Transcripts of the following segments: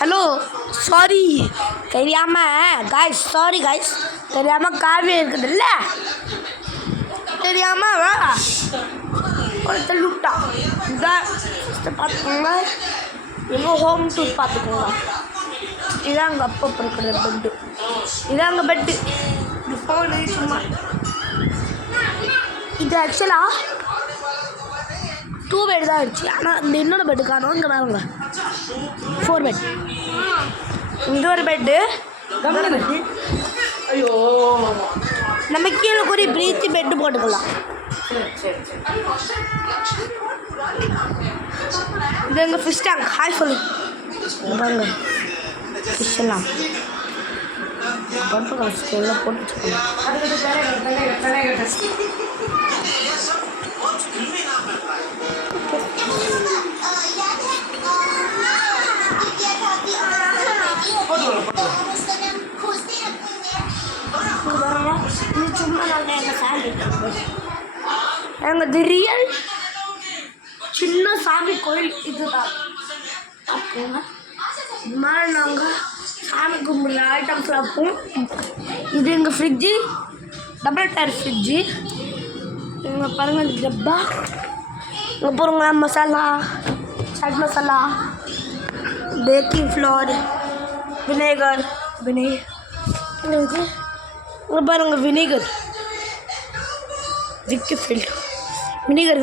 Hello sorry தெரியாமல் guys sorry guys தெரியாமல் காவியம் இருக்குதுல்ல தெரியாமல் ஒருத்தர் விட்டா இதான் பார்த்துக்கோங்க எங்கள் ஹோம் டூர் பார்த்துக்கோங்க. இதான் எங்கள் அப்பா இருக்கிற பெட்டு, இதான் எங்கள் பெட்டு. இது ஃபோனு சும்மா இது ஆக்சுவலாக 2 பெட் தான் ஆயிடுச்சு. ஆனால் இந்த இன்னொரு பெட்டு காணும் இங்கே வேறுங்க 4 பெட். இந்த ஒரு பெட்டு பெட்டு ஐயோ நம்ம கீழே கூறி பிரீத்தி பெட்டு போட்டுக்கலாம். இது எங்கள் ஃபிஷ் டேங்க். ஹாய் சொல்லு பாருங்க ஃபிஷ் எல்லாம் பட்டு காசு எல்லாம் போட்டு வச்சுக்கோங்க. இது சும்மா நாங்கள் எங்கள் சாமி எங்கள் ரியல் சின்ன சாமி கோயில் இதுதான் பார்ப்போங்க. இது மாதிரி நாங்கள் சாமி கும்பிட்ற ஐட்டம்ஸ் வைப்போம். இது எங்கள் ஃப்ரிட்ஜு, டபுள் டயர் ஃப்ரிட்ஜு. இங்கே பாருங்கள் டப்பா. இங்கே போகிறோங்க masala, chaat masala, baking flour, vinegar இங்கே பாருங்கள் வினேகர் விக்கிஃபீல்ட் வினேகர்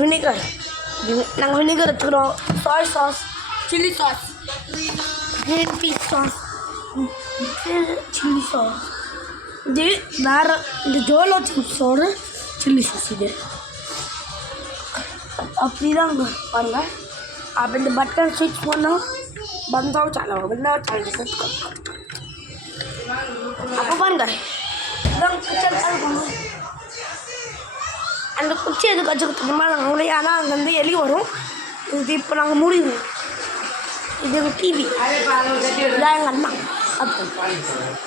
நாங்கள் வினேகர் எடுத்துக்கிறோம். Soy sauce, chilli sauce, green peas sauce, chilli sauce. இது வேறு இந்த ஜோலோ சிப்ஸோட சில்லி சாஸ். இது அப்படி தான் பாருங்கள். அப்போ இந்த பட்டன் ஸ்விட்ச் பண்ணால் பந்தாவும் சாலவும் அப்போ பாருங்க இதான் கிச்சன். அந்த குச்சி எதுக்கு வச்சுக்கிட்டோமா நாங்களே, ஆனால் அங்கேருந்து எலி வரும். இது இப்போ நாங்கள் மூடிடுவோம். இது டிவி இதான் எங்கள் அண்ணா அப்போ